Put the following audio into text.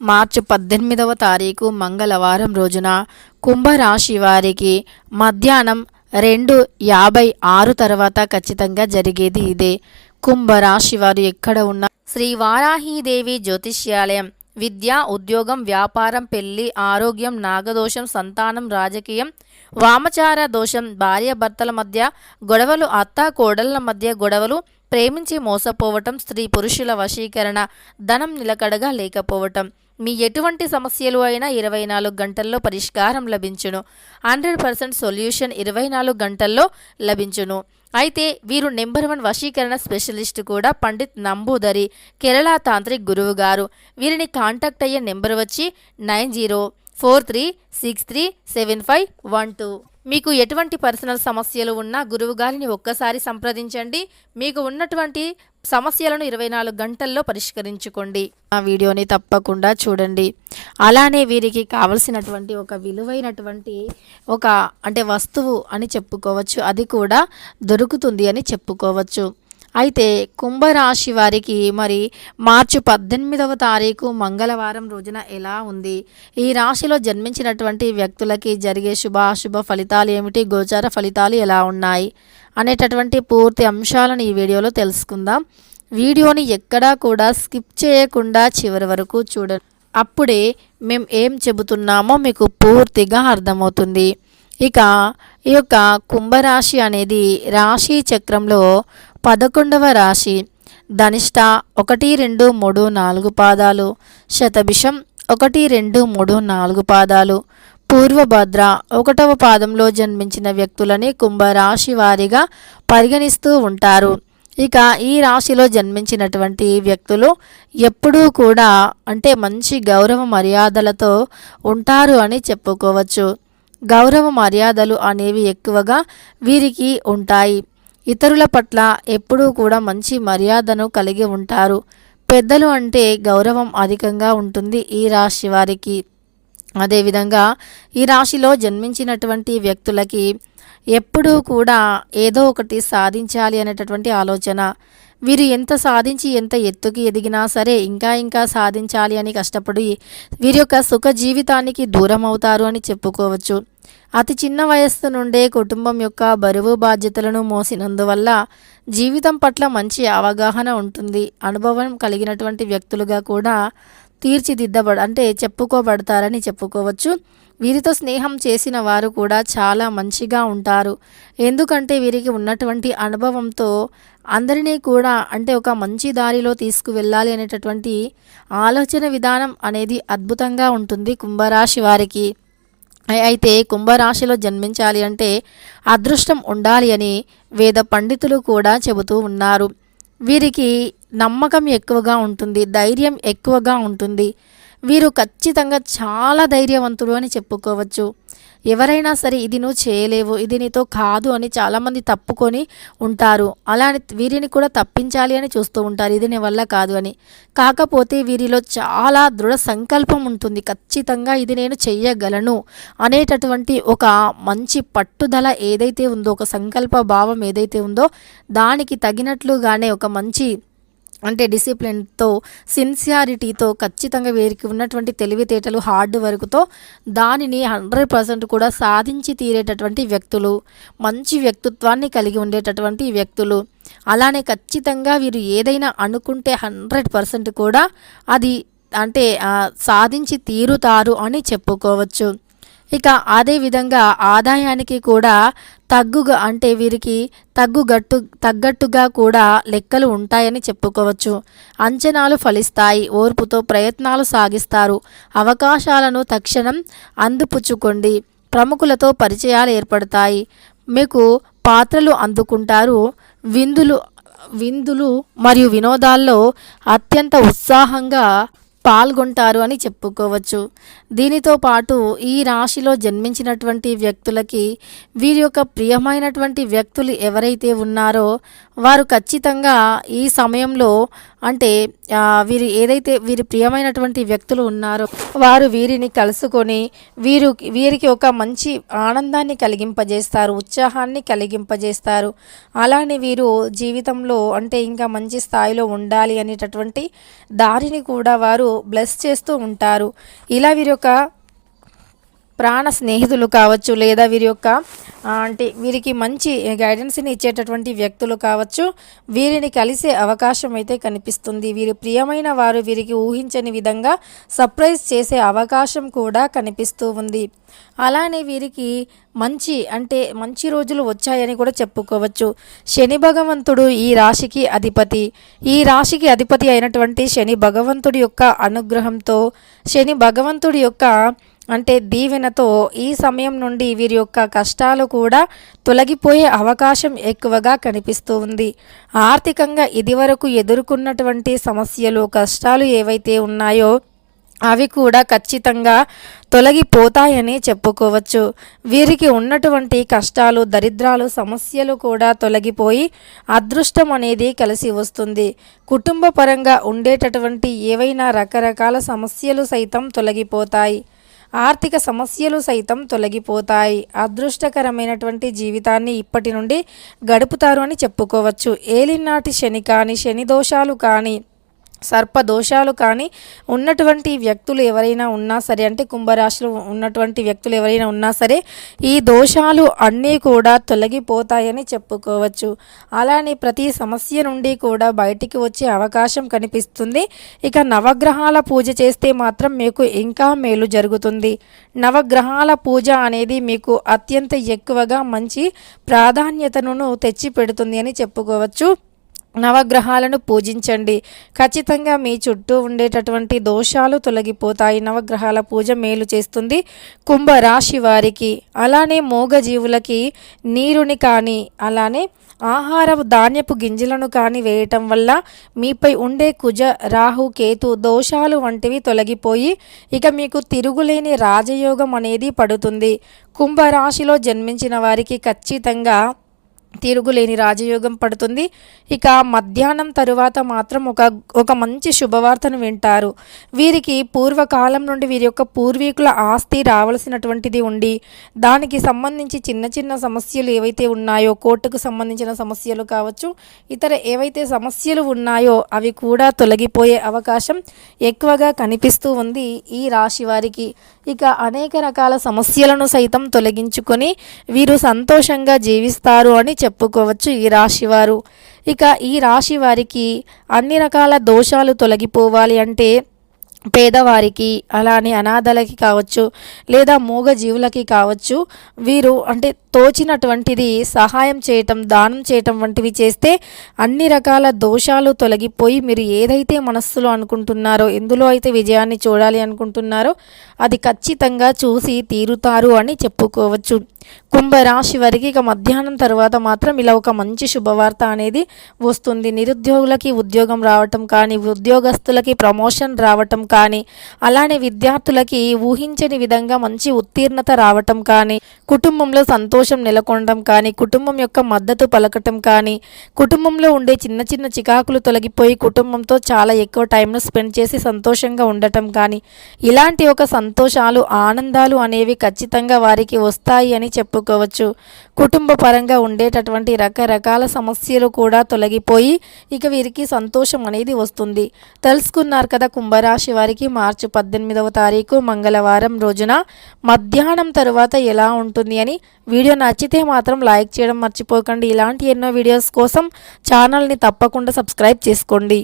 మార్చి 18వ తారీఖు మంగళవారం రోజున కుంభరాశి వారికి మధ్యాహ్నం 2:56 తర్వాత ఖచ్చితంగా జరిగేది ఇదే. కుంభరాశి వారు ఎక్కడ ఉన్న శ్రీ వారాహీదేవి జ్యోతిష్యాలయం విద్య, ఉద్యోగం, వ్యాపారం, పెళ్లి, ఆరోగ్యం, నాగదోషం, సంతానం, రాజకీయం, వామచార దోషం, భార్యాభర్తల మధ్య గొడవలు, అత్త కోడళ్ల మధ్య గొడవలు, ప్రేమించి మోసపోవటం, స్త్రీ పురుషుల వశీకరణ, ధనం నిలకడగా లేకపోవటం, మీ ఎటువంటి సమస్యలు అయినా 24 గంటల్లో పరిష్కారం లభించును. 100% సొల్యూషన్ 24 గంటల్లో లభించును. అయితే వీరు నెంబర్ 1 వశీకరణ స్పెషలిస్ట్ కూడా పండిత్ నంబూదరి, కేరళ తాంత్రిక్ గురువు గారు. వీరిని కాంటాక్ట్ అయ్యే నెంబర్ వచ్చి 9043637512. మీకు ఎటువంటి పర్సనల్ సమస్యలు ఉన్నా గురువు గారిని ఒక్కసారి సంప్రదించండి. మీకు ఉన్నటువంటి సమస్యలను 24 గంటల్లో పరిష్కరించుకోండి. ఆ వీడియోని తప్పకుండా చూడండి. అలానే వీరికి కావలసినటువంటి ఒక విలువైనటువంటి అంటే వస్తువు అని చెప్పుకోవచ్చు, అది కూడా దొరుకుతుంది అని చెప్పుకోవచ్చు. అయితే కుంభరాశి వారికి మరి మార్చి 18వ తారీఖు మంగళవారం రోజున ఎలా ఉంది, ఈ రాశిలో జన్మించినటువంటి వ్యక్తులకి జరిగే శుభాశుభ ఫలితాలు ఏమిటి, గోచార ఫలితాలు ఎలా ఉన్నాయి అనేటటువంటి పూర్తి అంశాలను ఈ వీడియోలో తెలుసుకుందాం. వీడియోని ఎక్కడా కూడా స్కిప్ చేయకుండా చివరి వరకు చూడండి. అప్పుడే మేము ఏం చెబుతున్నామో మీకు పూర్తిగా అర్థమవుతుంది. ఇక ఈ యొక్క కుంభరాశి అనేది రాశి చక్రంలో 11వ రాశి. ధనిష్ట 1, 2, 3, 4 పాదాలు, శతభిషం 1, 2, 3, 4 పాదాలు, పూర్వభద్ర 1వ పాదంలో జన్మించిన వ్యక్తులని కుంభరాశి వారిగా పరిగణిస్తూ ఉంటారు. ఇక ఈ రాశిలో జన్మించినటువంటి వ్యక్తులు ఎప్పుడూ కూడా అంటే మంచి గౌరవ మర్యాదలతో ఉంటారు అని చెప్పుకోవచ్చు. గౌరవ మర్యాదలు అనేవి ఎక్కువగా వీరికి ఉంటాయి. ఇతరుల పట్ల ఎప్పుడూ కూడా మంచి మర్యాదను కలిగి ఉంటారు. పెద్దలు అంటే గౌరవం అధికంగా ఉంటుంది ఈ రాశి వారికి. అదేవిధంగా ఈ రాశిలో జన్మించినటువంటి వ్యక్తులకి ఎప్పుడూ కూడా ఏదో ఒకటి సాధించాలి అనేటటువంటి ఆలోచన. వీరు ఎంత సాధించి ఎంత ఎత్తుకి ఎదిగినా సరే ఇంకా సాధించాలి అని కష్టపడి వీరి యొక్క సుఖ జీవితానికి దూరం అవుతారు అని చెప్పుకోవచ్చు. అతి చిన్న వయస్సు నుండే కుటుంబం యొక్క బరువు బాధ్యతలను మోసినందువల్ల జీవితం పట్ల మంచి అవగాహన ఉంటుంది. అనుభవం కలిగినటువంటి వ్యక్తులుగా కూడా అంటే చెప్పుకోబడతారని చెప్పుకోవచ్చు. వీరితో స్నేహం చేసిన వారు కూడా చాలా మంచిగా ఉంటారు. ఎందుకంటే వీరికి ఉన్నటువంటి అనుభవంతో అందరినీ కూడా అంటే ఒక మంచి దారిలో తీసుకువెళ్ళాలి అనేటటువంటి ఆలోచన విధానం అనేది అద్భుతంగా ఉంటుంది కుంభరాశి వారికి. అయితే కుంభరాశిలో జన్మించాలి అంటే అదృష్టం ఉండాలి అని వేద పండితులు కూడా చెబుతూ ఉన్నారు. వీరికి నమ్మకం ఎక్కువగా ఉంటుంది, ధైర్యం ఎక్కువగా ఉంటుంది. వీరు ఖచ్చితంగా చాలా ధైర్యవంతుడు అని చెప్పుకోవచ్చు. ఎవరైనా సరే ఇది నువ్వు చేయలేవు, ఇది నీతో కాదు అని చాలామంది తప్పుకొని ఉంటారు. అలానే వీరిని కూడా తప్పించాలి అని చూస్తూ ఉంటారు, ఇది నీ వల్ల కాదు అని. కాకపోతే వీరిలో చాలా దృఢ సంకల్పం ఉంటుంది. ఖచ్చితంగా ఇది నేను చెయ్యగలను అనేటటువంటి ఒక మంచి పట్టుదల ఏదైతే ఉందో, ఒక సంకల్ప భావం ఏదైతే ఉందో దానికి తగినట్లుగానే ఒక మంచి అంటే డిసిప్లిన్తో, సిన్సియారిటీతో ఖచ్చితంగా వీరికి ఉన్నటువంటి తెలివితేటలు, హార్డ్ వర్క్తో దానిని 100% కూడా సాధించి తీరేటటువంటి వ్యక్తులు, మంచి వ్యక్తిత్వాన్ని కలిగి ఉండేటటువంటి వ్యక్తులు. అలానే ఖచ్చితంగా వీరు ఏదైనా అనుకుంటే 100% కూడా అది అంటే సాధించి తీరుతారు అని చెప్పుకోవచ్చు. ఇక అదేవిధంగా ఆదాయానికి కూడా వీరికి తగ్గట్టుగా కూడా లెక్కలు ఉంటాయని చెప్పుకోవచ్చు. అంచనాలు ఫలిస్తాయి. ఓర్పుతో ప్రయత్నాలు సాగిస్తారు. అవకాశాలను తక్షణం అందిపుచ్చుకోండి. ప్రముఖులతో పరిచయాలు ఏర్పడతాయి. మీకు పాత్రలు అందుకుంటారు. విందులు మరియు వినోదాల్లో అత్యంత ఉత్సాహంగా పాల్గొంటారు అని చెప్పుకోవచ్చు. దీనితో పాటు ఈ రాశిలో జన్మించినటువంటి వ్యక్తులకి వీరి యొక్క ప్రియమైనటువంటి వ్యక్తులు ఎవరైతే ఉన్నారో వారు ఖచ్చితంగా ఈ సమయంలో అంటే వీరి ప్రియమైనటువంటి వ్యక్తులు ఉన్నారో వారు వీరిని కలుసుకొని వీరికి ఒక మంచి ఆనందాన్ని కలిగింపజేస్తారు, ఉత్సాహాన్ని కలిగింపజేస్తారు. అలానే వీరు జీవితంలో అంటే ఇంకా మంచి స్థాయిలో ఉండాలి అనేటటువంటి దారిని కూడా వారు బ్లెస్ చేస్తూ ఉంటారు. ఇలా వీరి యొక్క ప్రాణ స్నేహితులు కావచ్చు, లేదా వీరి యొక్క అంటే వీరికి మంచి గైడెన్స్ని ఇచ్చేటటువంటి వ్యక్తులు కావచ్చు, వీరిని కలిసే అవకాశం అయితే కనిపిస్తుంది. వీరి ప్రియమైన వారు వీరికి ఊహించని విధంగా సర్ప్రైజ్ చేసే అవకాశం కూడా కనిపిస్తూ ఉంది. అలానే వీరికి మంచి రోజులు వచ్చాయని కూడా చెప్పుకోవచ్చు. శని భగవంతుడు ఈ రాశికి అధిపతి. ఈ రాశికి అధిపతి అయినటువంటి శని భగవంతుడి యొక్క అనుగ్రహంతో, శని భగవంతుడి యొక్క అంటే దీవెనతో ఈ సమయం నుండి వీరి యొక్క కష్టాలు కూడా తొలగిపోయే అవకాశం ఎక్కువగా కనిపిస్తూ ఉంది. ఆర్థికంగా ఇదివరకు ఎదుర్కొన్నటువంటి సమస్యలు, కష్టాలు ఏవైతే ఉన్నాయో అవి కూడా ఖచ్చితంగా తొలగిపోతాయని చెప్పుకోవచ్చు. వీరికి ఉన్నటువంటి కష్టాలు, దరిద్రాలు, సమస్యలు కూడా తొలగిపోయి అదృష్టం అనేది కలిసి వస్తుంది. కుటుంబ పరంగా ఉండేటటువంటి ఏవైనా రకరకాల సమస్యలు సైతం తొలగిపోతాయి. ఆర్థిక సమస్యలు సైతం తొలగిపోతాయి. అదృష్టకరమైనటువంటి జీవితాన్ని ఇప్పటి నుండి గడుపుతారు అని చెప్పుకోవచ్చు. ఏలినాటి శని కానీ, శని దోషాలు కానీ, సర్పదోషాలు కానీ ఉన్నటువంటి వ్యక్తులు ఎవరైనా ఉన్నా సరే, అంటే కుంభరాశిలో ఉన్నటువంటి వ్యక్తులు ఎవరైనా ఉన్నా సరే, ఈ దోషాలు అన్నీ కూడా తొలగిపోతాయని చెప్పుకోవచ్చు. అలానే ప్రతి సమస్య నుండి కూడా బయటికి వచ్చే అవకాశం కనిపిస్తుంది. ఇక నవగ్రహాల పూజ చేస్తే మాత్రం మీకు ఇంకా మేలు జరుగుతుంది. నవగ్రహాల పూజ అనేది మీకు అత్యంత ఎక్కువగా మంచి ప్రాధాన్యతను తెచ్చిపెడుతుంది అని చెప్పుకోవచ్చు. నవగ్రహాలను పూజించండి. ఖచ్చితంగా మీ చుట్టూ ఉండేటటువంటి దోషాలు తొలగిపోతాయి. నవగ్రహాల పూజ మేలు చేస్తుంది కుంభరాశి వారికి. అలానే మూగజీవులకి నీరుని కానీ, అలానే ఆహారపు ధాన్యపు గింజలను కానీ వేయటం వల్ల మీపై ఉండే కుజ, రాహు, కేతు దోషాలు వంటివి తొలగిపోయి ఇక మీకు తిరుగులేని రాజయోగం అనేది పడుతుంది. కుంభరాశిలో జన్మించిన వారికి ఖచ్చితంగా తిరుగులేని రాజయోగం పడుతుంది. ఇక మధ్యాహ్నం తరువాత మాత్రం ఒక మంచి శుభవార్తను వింటారు. వీరికి పూర్వకాలం నుండి వీరి యొక్క పూర్వీకుల ఆస్తి రావాల్సినటువంటిది ఉండి దానికి సంబంధించి చిన్న చిన్న సమస్యలు ఏవైతే ఉన్నాయో, కోర్టుకు సంబంధించిన సమస్యలు కావచ్చు, ఇతర ఏవైతే సమస్యలు ఉన్నాయో అవి కూడా తొలగిపోయే అవకాశం ఎక్కువగా కనిపిస్తూ ఉంది ఈ రాశి వారికి. ఇక అనేక రకాల సమస్యలను సైతం తొలగించుకొని వీరు సంతోషంగా జీవిస్తారు అని చెప్పుకోవచ్చు ఈ రాశివారు. ఇక ఈ రాశి వారికి అన్ని రకాల దోషాలు తొలగిపోవాలి అంటే పేదవారికి, అలానే అనాథలకి కావచ్చు, లేదా మూగజీవులకి కావచ్చు, వీరు అంటే తోచినటువంటిది సహాయం చేయటం, దానం చేయటం వంటివి చేస్తే అన్ని రకాల దోషాలు తొలగిపోయి మీరు ఏదైతే మనస్సులో అనుకుంటున్నారో, ఎందులో అయితే విజయాన్ని చూడాలి అనుకుంటున్నారో అది ఖచ్చితంగా చూసి తీరుతారు అని చెప్పుకోవచ్చు. కుంభరాశి వారికి ఇక మధ్యాహ్నం తర్వాత మాత్రం ఇలా ఒక మంచి శుభవార్త అనేది వస్తుంది. నిరుద్యోగులకి ఉద్యోగం రావటం కానీ, ఉద్యోగస్తులకి ప్రమోషన్ రావటం కానీ, అలానే విద్యార్థులకి ఊహించని విధంగా మంచి ఉత్తీర్ణత రావటం కానీ, కుటుంబంలో సంతోషం నెలకొనడం కానీ, కుటుంబం యొక్క మద్దతు పలకటం కానీ, కుటుంబంలో ఉండే చిన్న చిన్న చికాకులు తొలగిపోయి కుటుంబంతో చాలా ఎక్కువ టైంను స్పెండ్ చేసి సంతోషంగా ఉండటం కానీ, ఇలాంటి ఒక సంతోషాలు, ఆనందాలు అనేవి ఖచ్చితంగా వారికి వస్తాయి అని చెప్పుకోవచ్చు. కుటుంబ పరంగా ఉండేటటువంటి రకరకాల సమస్యలు కూడా తొలగిపోయి ఇక వీరికి సంతోషం అనేది వస్తుంది. తెలుసుకున్నారు కదా కుంభరాశి వారికి మార్చి 18వ తారీఖు మంగళవారం రోజున మధ్యాహ్నం తరువాత ఎలా ఉంటుంది అని. వీడియో నచ్చితే మాత్రం లైక్ చేయడం మర్చిపోకండి. ఇలాంటి ఎన్నో వీడియోస్ కోసం ఛానల్ని తప్పకుండా సబ్స్క్రైబ్ చేసుకోండి.